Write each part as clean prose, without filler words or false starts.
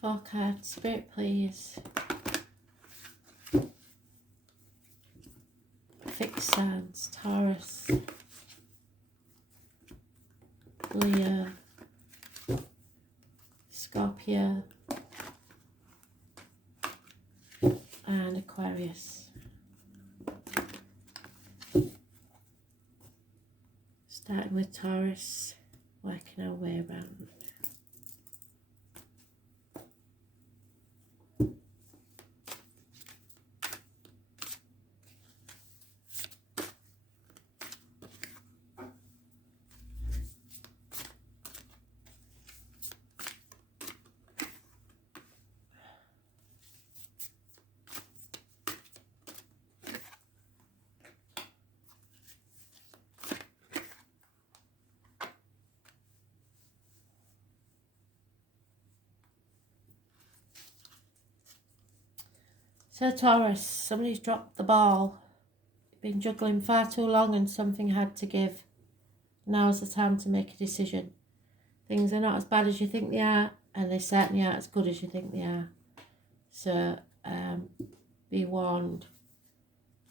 4 cards, Spirit please. Fixed signs, Taurus, Leo, Scorpio, and Aquarius. Starting with Taurus, working our way around. So Taurus, somebody's dropped the ball. You've been juggling far too long and something had to give. Now's the time to make a decision. Things are not as bad as you think they are, and they certainly aren't as good as you think they are. So be warned.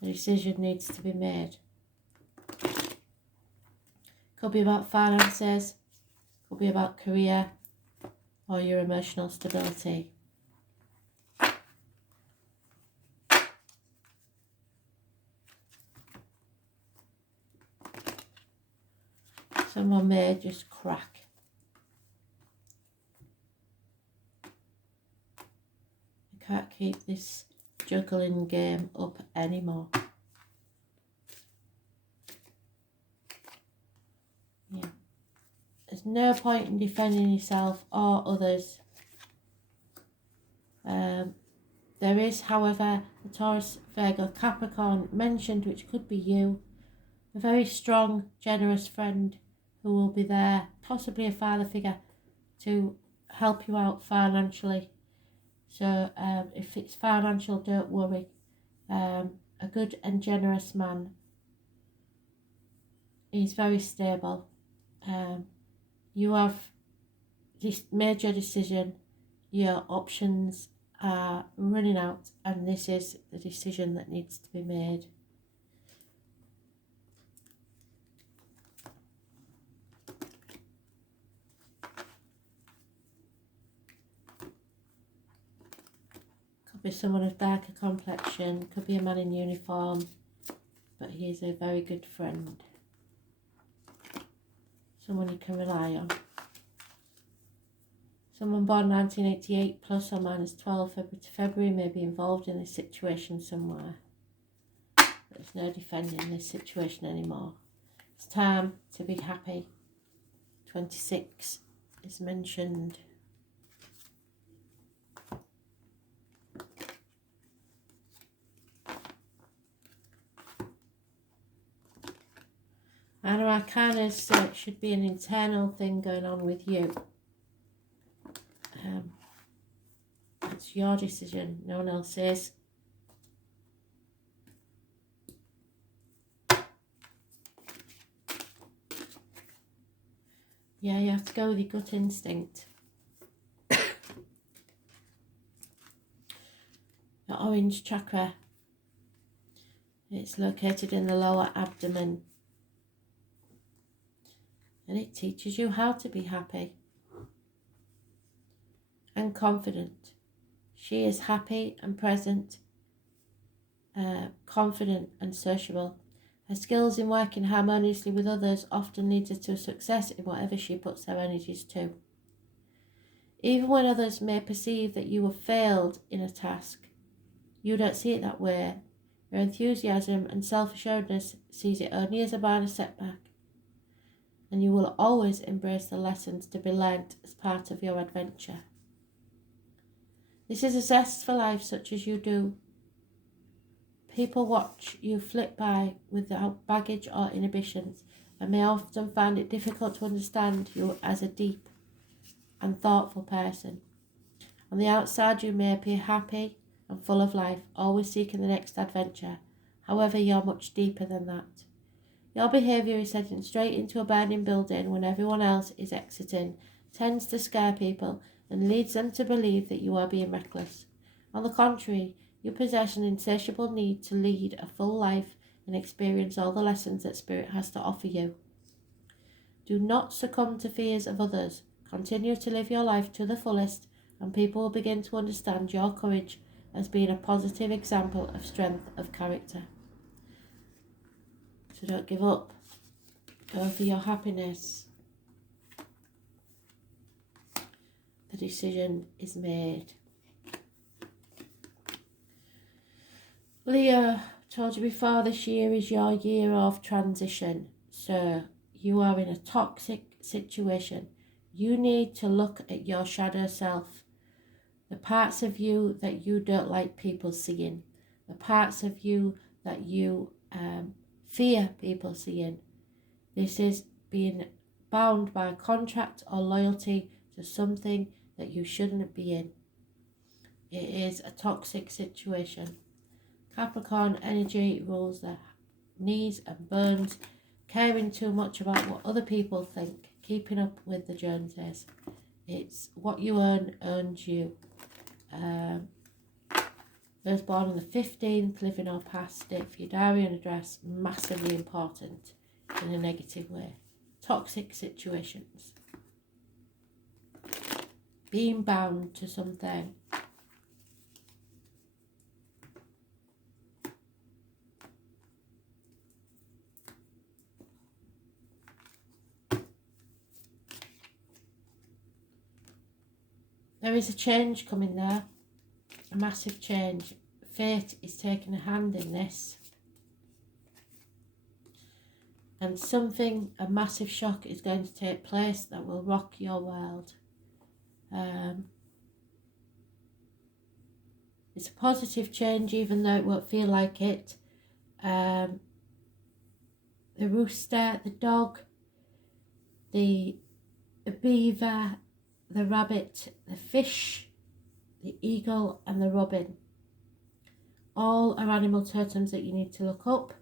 A decision needs to be made. Could be about finances, could be about career, or your emotional stability. Someone may just crack. I can't keep this juggling game up anymore. Yeah. There's no point in defending yourself or others. There is, however, the Taurus, Virgo, Capricorn mentioned, which could be you. A very strong, generous friend who will be there, possibly a father figure, to help you out financially. So if it's financial, don't worry. A good and generous man. He's very stable. You have this major decision. Your options are running out, and this is the decision that needs to be made. Could be someone of darker complexion, could be a man in uniform, but he is a very good friend. Someone you can rely on. Someone born 1988 plus or minus 12 February to February may be involved in this situation somewhere. There's no defending this situation anymore. It's time to be happy. 26 is mentioned. And Arcana, so it should be an internal thing going on with you. It's your decision, no one else's. Yeah, you have to go with your gut instinct. The orange chakra. It's located in the lower abdomen. And it teaches you how to be happy and confident. She is happy and present, confident and sociable. Her skills in working harmoniously with others often leads her to success in whatever she puts her energies to. Even when others may perceive that you have failed in a task, you don't see it that way. Your enthusiasm and self-assuredness sees it only as a minor setback, and you will always embrace the lessons to be learnt as part of your adventure. This is a zest for life such as you do. People watch you flit by without baggage or inhibitions and may often find it difficult to understand you as a deep and thoughtful person. On the outside you may appear happy and full of life, always seeking the next adventure. However, you're much deeper than that. Your behaviour is heading straight into a burning building when everyone else is exiting, tends to scare people and leads them to believe that you are being reckless. On the contrary, you possess an insatiable need to lead a full life and experience all the lessons that Spirit has to offer you. Do not succumb to fears of others. Continue to live your life to the fullest, and people will begin to understand your courage as being a positive example of strength of character. So don't give up. Go for your happiness. The decision is made. Leo, told you before, this year is your year of transition. So you are in a toxic situation. You need to look at your shadow self. The parts of you that you don't like people seeing. The parts of you that you fear people seeing. This is being bound by a contract or loyalty to something that you shouldn't be in. It is a toxic situation. Capricorn energy rules the knees and bones, caring too much about what other people think, keeping up with the Joneses. It's what you earn earns you. Those born on the 15th, living or past, date for your diary and address, massively important in a negative way. Toxic situations. Being bound to something. There is a change coming there, a massive change. Fate is taking a hand in this. And something, a massive shock is going to take place that will rock your world. It's a positive change even though it won't feel like it. The rooster, the dog, the beaver, the rabbit, the fish, the eagle and the robin. All are animal totems that you need to look up.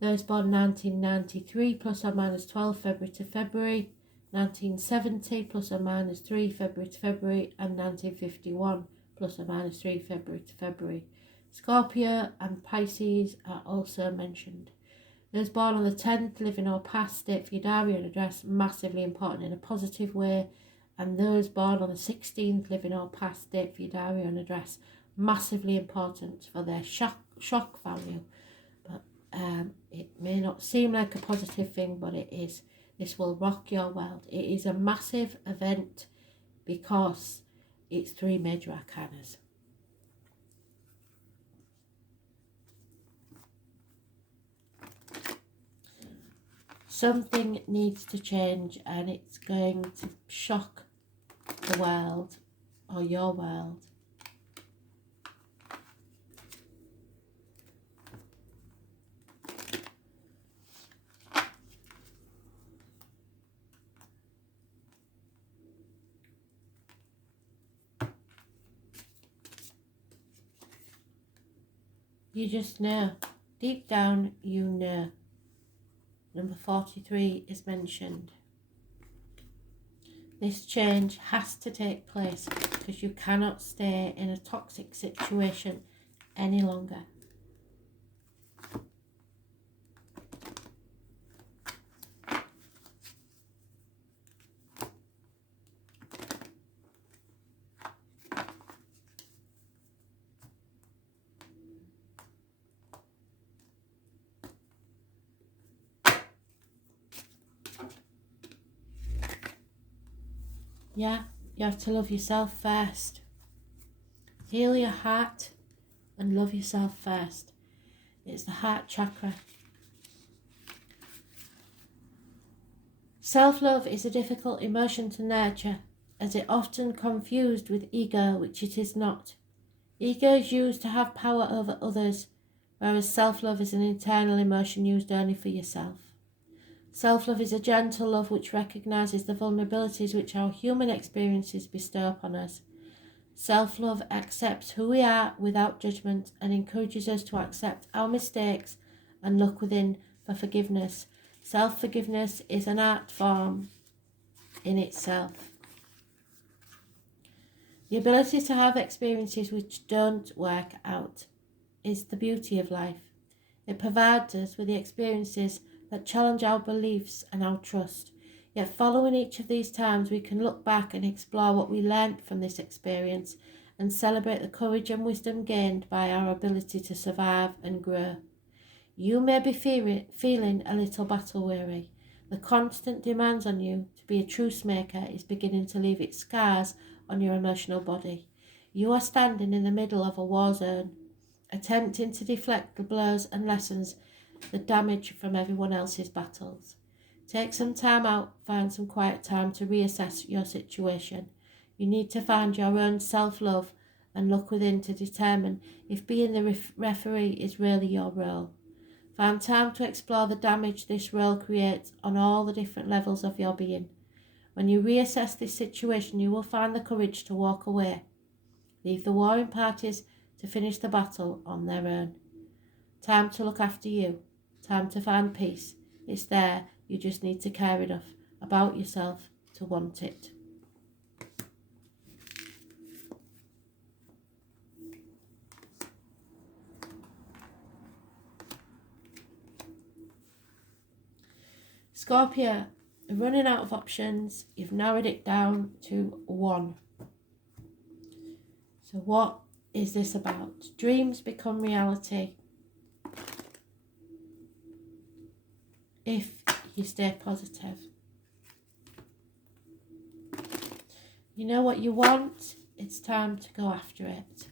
Those born 1993 plus or minus 12 February to February, 1970 plus or minus 3 February to February, and 1951 plus or minus 3 February to February. Scorpio and Pisces are also mentioned. Those born on the 10th, living or past, date for your diary and address, massively important in a positive way. And those born on the 16th, living or past, date for your diary and address, massively important for their shock value. But it may not seem like a positive thing, but it is. This will rock your world. It is a massive event because it's 3 major arcanas. Something needs to change and it's going to shock the world or your world. You just know. Deep down, you know. Number 43 is mentioned. This change has to take place because you cannot stay in a toxic situation any longer. Yeah, you have to love yourself first. Heal your heart and love yourself first. It's the heart chakra. Self-love is a difficult emotion to nurture, as it often confused with ego, which it is not. Ego is used to have power over others, whereas self-love is an internal emotion used only for yourself. Self-love is a gentle love which recognises the vulnerabilities which our human experiences bestow upon us. Self-love accepts who we are without judgment and encourages us to accept our mistakes and look within for forgiveness. Self-forgiveness is an art form in itself. The ability to have experiences which don't work out is the beauty of life. It provides us with the experiences that challenge our beliefs and our trust. Yet following each of these times, we can look back and explore what we learnt from this experience and celebrate the courage and wisdom gained by our ability to survive and grow. You may be feeling a little battle weary. The constant demands on you to be a truce maker is beginning to leave its scars on your emotional body. You are standing in the middle of a war zone, attempting to deflect the blows and lessons, the damage from everyone else's battles. Take some time out, find some quiet time to reassess your situation. You need to find your own self-love and look within to determine if being the referee is really your role. Find time to explore the damage this role creates on all the different levels of your being. When you reassess this situation, you will find the courage to walk away. Leave the warring parties to finish the battle on their own. Time to look after you. Time to find peace. It's there. You just need to care enough about yourself to want it. Scorpio, running out of options, you've narrowed it down to one. So what is this about? Dreams become reality if you stay positive. You know what you want, it's time to go after it.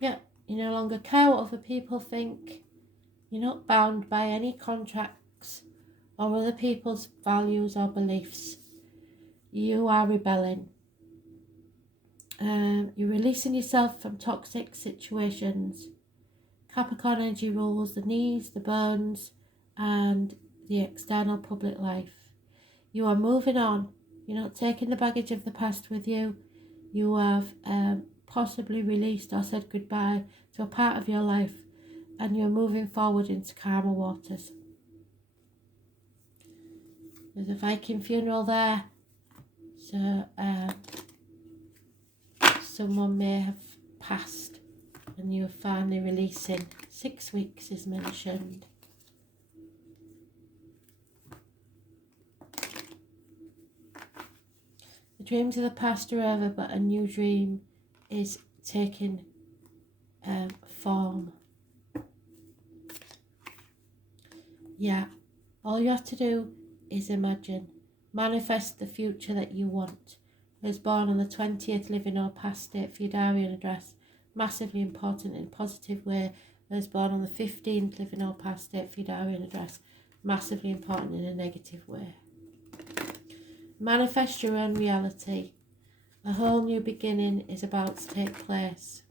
Yeah, you no longer care what other people think. You're not bound by any contracts or other people's values or beliefs. You are rebelling. You're releasing yourself from toxic situations. Capricorn energy rules the knees, the bones, and the external public life. You are moving on. You're not taking the baggage of the past with you. You have possibly released or said goodbye to a part of your life, and you're moving forward into calmer waters. There's a Viking funeral there, so someone may have passed and you're finally releasing. 6 weeks is mentioned. The dreams of the past are over, but a new dream is taking form. Yeah, all you have to do is imagine, manifest the future that you want. Was born on the 20th, living or past date for your diary and address, massively important in a positive way. Was born on the 15th, living or past date for your diary and address, massively important in a negative way. Manifest your own reality. A whole new beginning is about to take place.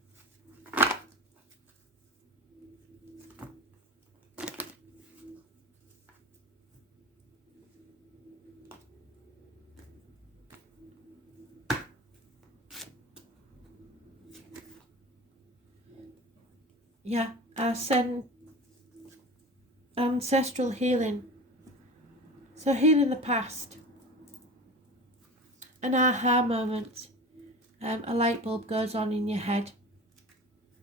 Yeah, I send ancestral healing. So healing the past. An aha moment. A light bulb goes on in your head.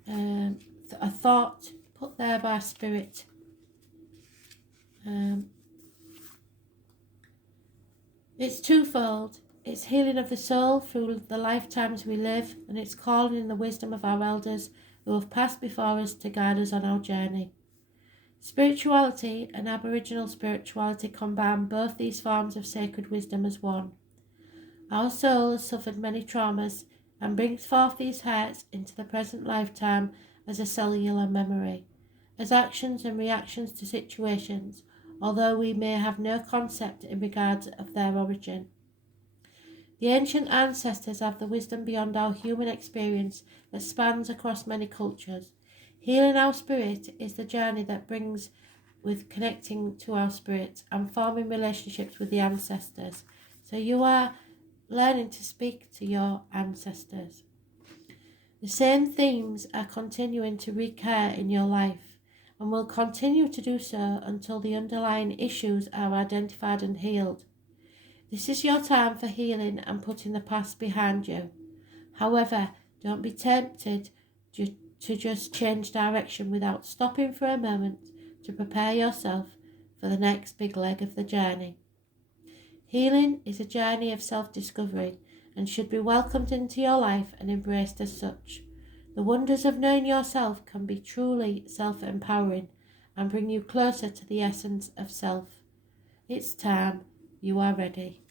A thought put there by spirit. It's twofold. It's healing of the soul through the lifetimes we live, and it's calling in the wisdom of our elders who have passed before us to guide us on our journey. Spirituality and Aboriginal spirituality combine both these forms of sacred wisdom as one. Our soul has suffered many traumas and brings forth these hurts into the present lifetime as a cellular memory, as actions and reactions to situations, although we may have no concept in regards of their origin. The ancient ancestors have the wisdom beyond our human experience that spans across many cultures. Healing our spirit is the journey that brings with connecting to our spirit and forming relationships with the ancestors. So you are learning to speak to your ancestors. The same themes are continuing to recur in your life and will continue to do so until the underlying issues are identified and healed. This is your time for healing and putting the past behind you. However, don't be tempted to just change direction without stopping for a moment to prepare yourself for the next big leg of the journey. Healing is a journey of self-discovery and should be welcomed into your life and embraced as such. The wonders of knowing yourself can be truly self-empowering and bring you closer to the essence of self. It's time. You are ready.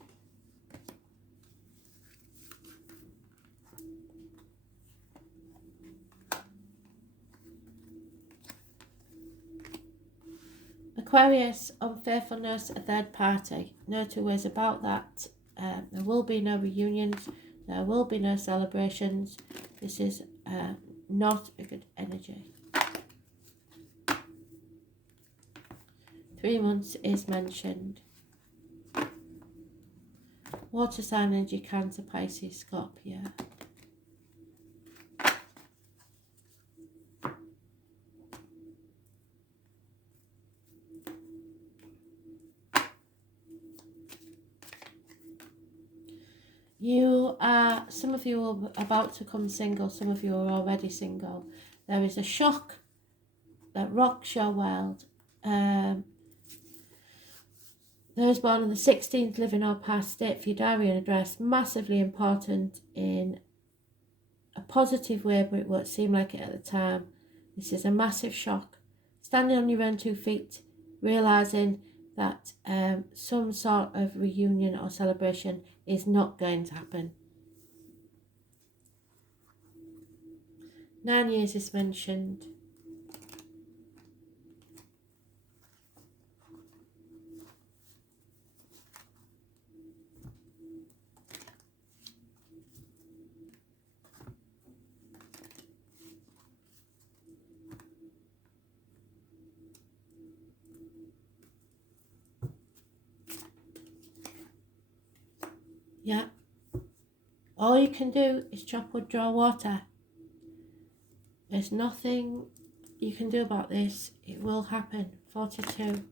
Aquarius, unfaithfulness, a third party. No two ways about that. There will be no reunions. There will be no celebrations. This is not a good energy. 3 months is mentioned. Water sign energy, Cancer, Pisces, Scorpio. Some of you are about to come single, some of you are already single. There is a shock that rocks your world. Those born on the 16th, living or past, state for your diary and address, massively important in a positive way, but it won't seem like it at the time. This is a massive shock. Standing on your own 2 feet, realising that some sort of reunion or celebration is not going to happen. 9 years is mentioned. Yeah. All you can do is chop wood, draw water. There's nothing you can do about this. It will happen. 42.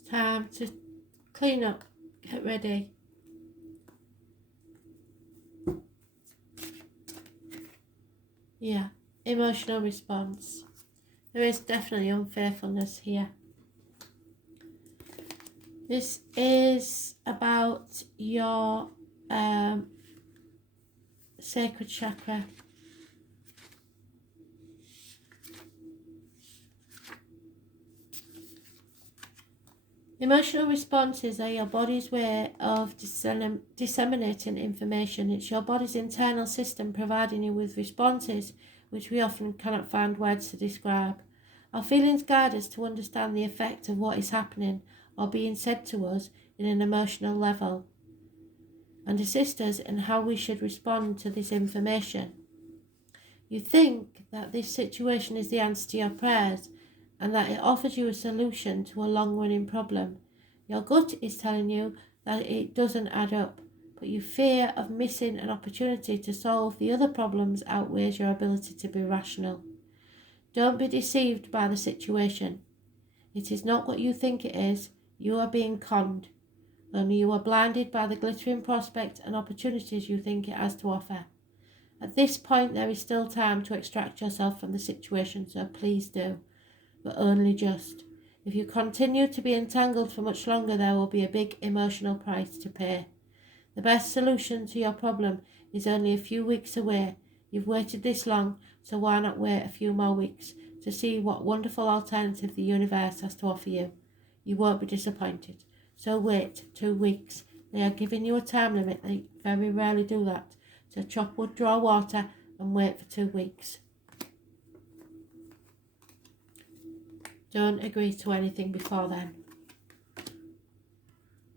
It's time to clean up. Get ready. Yeah. Emotional response. There is definitely unfaithfulness here. This is about your sacred chakra. Emotional responses are your body's way of disseminating information. It's your body's internal system providing you with responses which we often cannot find words to describe. Our feelings guide us to understand the effect of what is happening or being said to us in an emotional level, and assist us in how we should respond to this information. You think that this situation is the answer to your prayers and that it offers you a solution to a long-running problem. Your gut is telling you that it doesn't add up, but your fear of missing an opportunity to solve the other problems outweighs your ability to be rational. Don't be deceived by the situation. It is not what you think it is. You are being conned. Only you are blinded by the glittering prospect and opportunities you think it has to offer. At this point, there is still time to extract yourself from the situation, so please do, but only just. If you continue to be entangled for much longer, there will be a big emotional price to pay. The best solution to your problem is only a few weeks away. You've waited this long, so why not wait a few more weeks to see what wonderful alternative the universe has to offer you? You won't be disappointed. So wait 2 weeks. They are giving you a time limit. They very rarely do that. So chop wood, draw water, and wait for 2 weeks. Don't agree to anything before then.